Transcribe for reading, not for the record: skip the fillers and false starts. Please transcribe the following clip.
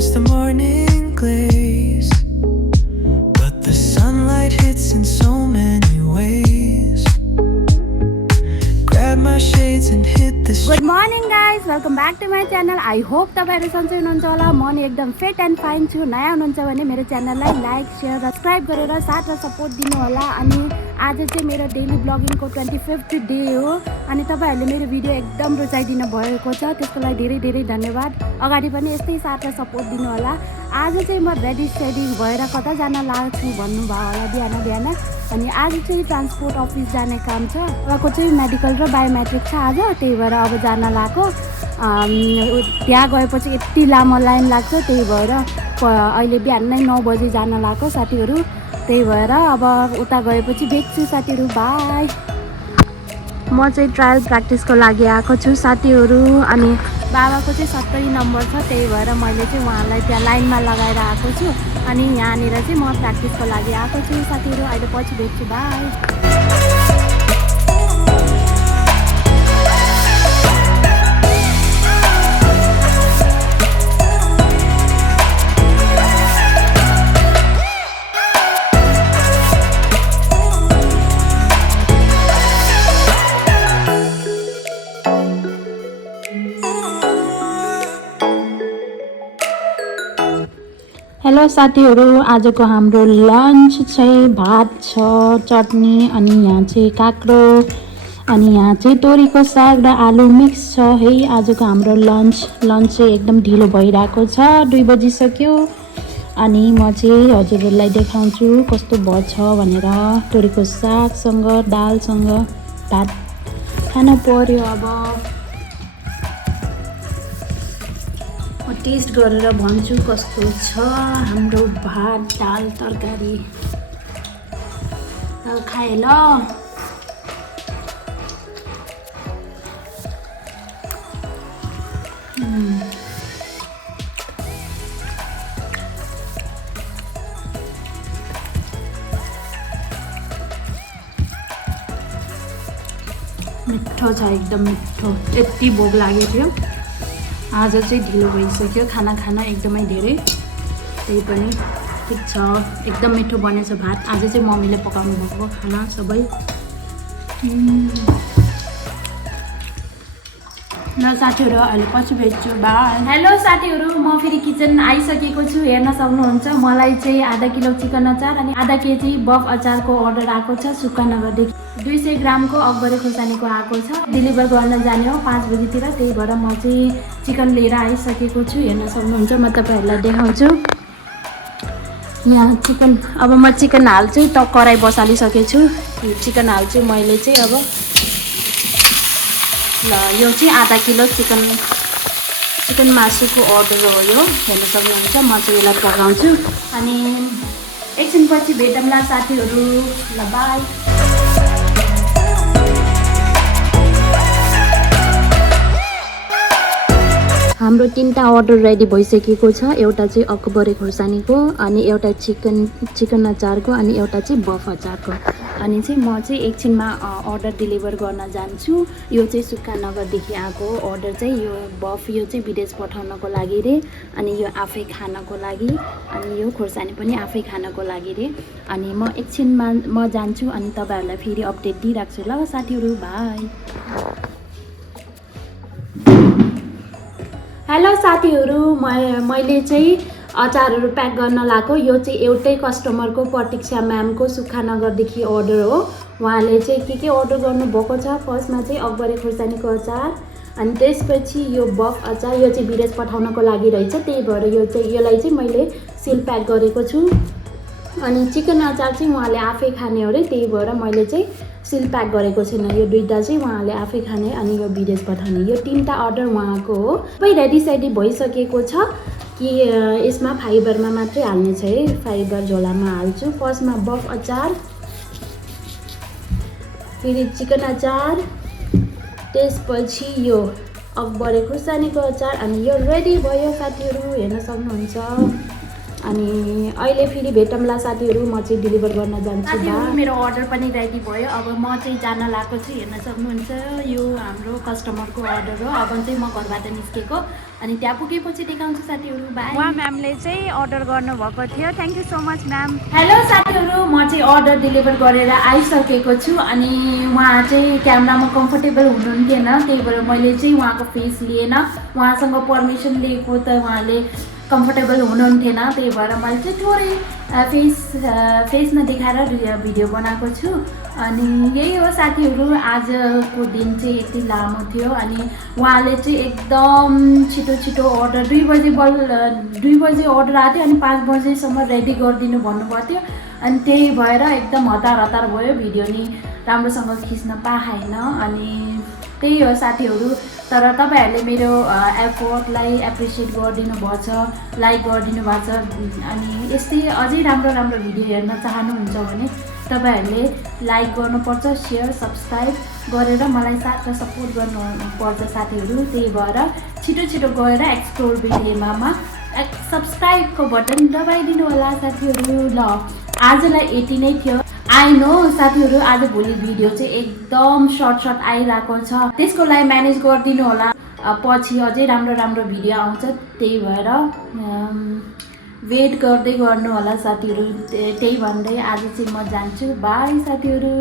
miss the morning glaze, but the sunlight hits in so many ways. Grab my shades and hit the Good morning guys, welcome back to my channel. I hope तपाईहरु सन्चै हुनुहुन्छ होला. म नि एकदम fit and fine छु. नयाँ हुनुहुन्छ भने मेरो च्यानललाई लाइक, शेयर, सब्स्क्राइब गरेर साथ र सपोर्ट दिनु होला. अनि आज चाहिँ मेरो डेली ब्लगिङको 25th डे हो. अनि तपाईहरुले मेरो भिडियो एकदम रुचाइदिनु भएको छ. त्यसको लागि धेरै धेरै धन्यवाद. अगाडि पनि यस्तै साथ र सपोर्ट दिनु होला. आज चाहिँ म रेडी सेडी भएर कता जान लाग्छु भन्नु भयो होला बिहान बिहान. अनि आज चाहिँ ट्रान्सपोर्ट अफिस जाने काम छ. उहाँको चाहिँ मेडिकल र बायोमेट्रिक छ आज, त्यही भएर अब जान लाग्यो. त्यहाँ गएपछि यति लामो लाइन लाग्छ, त्यही भएर अहिले बिहान नै 9 बजे जान लाग्यो साथीहरू. त्यही भएर अब उता गएपछि भेट्छु साथीहरू. बाई. म चाहिँ ट्रायल प्र्याक्टिसको लागि आएको छु साथीहरू. अनि बाबाको चाहिँ 70 नम्बर छ, त्यही भएर मैले चाहिँ उहाँलाई त्यहाँ लाइनमा लगाएर आएको छु. अनि यहाँनिर चाहिँ म प्र्याक्टिसको लागि आएको छु साथीहरू. अहिले पछि भेट्छु. बाई. हेलो साथीहरू, आजको हाम्रो लन्च चाहिँ भात छ, चटनी, अनि यहाँ चाहिँ काँक्रो, अनि यहाँ चाहिँ तोरीको साग र आलु मिक्स छ है. आजको हाम्रो लन्च चाहिँ एकदम ढिलो भइरहेको छ, 2 बजिसक्यो. अनि म चाहिँ हजुरहरूलाई देखाउँछु कस्तो भएछ भनेर. तोरीको सागसँग दालसँग भात खान पर्यो. अब टेस्ट गरेर भन्छु कस्तो छ हाम्रो भात दाल तरकारी. खाए ल. मिठो छ, एकदम मिठो. यति भोक लागेको थियो. आज चाहिँ ढिलो भइसक्यो खाना एकदमै धेरै. त्यही पनि ठिक छ, एकदम मिठो बनेछ भात. आज चाहिँ मम्मीले पकाउनु भएको खाना सबै. ल साथीहरू, अहिले पछि भेट्छु. बाई. हेलो साथीहरू, म फेरि किचन आइसकेको छु. हेर्न सक्नुहुन्छ मलाई चाहिँ आधा किलो चिकन अचार अनि आधा केजी बफ अचारको अर्डर आएको छ सुक्खानगरदेखि. 200 ग्रामको अकबरे खुर्सानीको आएको छ. डेलिभर गर्न जाने हो 5 बजीतिर. त्यही भएर म चाहिँ चिकन लिएर आइसकेको छु. हेर्न सक्नुहुन्छ, म तपाईँहरूलाई देखाउँछु. यहाँ चिकन, अब म चिकन हाल्छु. त कराई बसालिसकेको छु. चिकन हाल्छु मैले चाहिँ अब. ल यो चाहिँ आधा किलो चिकन मासुको अर्डर हो यो. हेर्न सक्नुहुन्छ, म चाहिँ यसलाई पकाउँछु. अनि एकछिनपछि भेटौँला साथीहरू. ल बाई. हाम्रो 3टा अर्डर रेडी भइसकेको छ. एउटा चाहिँ अकबरे खुर्सानीको, अनि एउटा चिकन अचारको, अनि एउटा चाहिँ बफ अचारको. अनि चाहिँ म चाहिँ एकछिनमा अर्डर डेलिभर गर्न जान्छु. यो चाहिँ सुक्खानगरदेखि आएको अर्डर चाहिँ यो बफ, यो चाहिँ विदेश पठाउनको लागि रे. अनि यो आफै खानको लागि, अनि यो खुर्सानी पनि आफै खानको लागि रे. अनि म एकछिनमा म जान्छु अनि तपाईँहरूलाई फेरि अपडेट दिइराख्छु ल साथीहरू. बाई. हेलो साथीहरू, मैले चाहिँ अचारहरू प्याक गर्न लाग्यो. यो चाहिँ एउटै कस्टमरको प्रतीक्षा म्यामको सुक्खानगरदेखि अर्डर हो. उहाँले चाहिँ के अर्डर गर्नुभएको छ. फर्स्टमा चाहिँ अकबरे खुर्सानीको अचार, अनि त्यसपछि यो बफ अचार. यो चाहिँ विदेश पठाउनको लागि रहेछ, त्यही भएर यसलाई चाहिँ मैले सिल प्याक गरेको छु. अनि चिकन अचार चाहिँ उहाँले आफै खाने हो रे, त्यही भएर मैले चाहिँ सिल प्याक गरेको छैन. यो 2टा चाहिँ उहाँले आफै खाने, अनि यो विदेश पठाउने. यो 3टा अर्डर उहाँको हो. सबै रेडी सेडी भइसकेको छ कि यसमा फाइबरमा मात्रै हाल्ने छ है. फाइबर झोलामा हाल्छु. फर्स्टमा बफ अचार, फेरि चिकन अचार, त्यसपछि यो अकबरे खुर्सानीको अचार. अनि यो रेडी भयो साथीहरू. हेर्न सक्नुहुन्छ अनि अहिले फेरि भेटौँला साथीहरू, म चाहिँ डेलिभर गर्न जान्छु। साथीहरू मेरो अर्डर पनि रेडी भयो। अब म चाहिँ जान लागेको छु, हेर्न सक्नुहुन्छ यो हाम्रो कस्टमरको अर्डर हो। अब चाहिँ म घरबाट निस्केको अनि त्यहाँ पुगेपछि देखाउँछु साथीहरू। बाई। उहाँ म्यामले चाहिँ अर्डर गर्नुभएको थियो। Thank you so much ma'am. Hello साथीहरू, म चाहिँ अर्डर डेलिभर गरेर आइसकेको छु अनि उहाँ चाहिँ क्यामेरामा कम्फर्टेबल हुनुहुन्थेन, त्यही भएर मैले चाहिँ उहाँको फेस लिएन। उहाँसँग पर्मिसन लिएको त उहाँले कम्फर्टेबल हुनुहुन्थेन, त्यही भएर मैले चाहिँ थोरै फेस नदेखाएर भिडियो बनाएको छु। अनि यही हो साथीहरू, आजको दिन चाहिँ यति लामो थियो अनि उहाँले चाहिँ एकदम छिटो छिटो अर्डर 2 बजे अर्डर आएको थियो अनि 5 बजेसम्म रेडी गरिदिनु भन्नुभएको थियो। अनि त्यही भएर एकदम हतार भयो, भिडियो नि राम्रोसँग खिच्न पाएन। अनि त्यही हो साथीहरू, तर तपाईँहरूले मेरो एफोर्टलाई एप्रिसिएट गरिदिनु भएको छ, लाइक गरिदिनु भएको छ। अनि यस्तै अझै राम्रो भिडियो हेर्न चाहनुहुन्छ भने तपाईँहरूले लाइक गर्नुपर्छ, सेयर सब्सक्राइब गरेर मलाई साथ र सपोर्ट गर्नुपर्छ साथीहरू। त्यही भएर छिटो गएर एक्सप्लोर भिडियोमा सब्सक्राइबको बटन दबाइदिनु होला साथीहरू। ल आजलाई यति नै थियो। आई नो साथीहरू, आज भोलि भिडियो चाहिँ एकदम सर्ट आइरहेको छ, त्यसको लागि म्यानेज गरिदिनु होला। पछि अझै राम्रो भिडियो आउँछ, त्यही भएर वेट गर्दै गर्नु होला साथीहरू। त्यही भन्दै आज चाहिँ म जान्छु। बाई साथीहरू।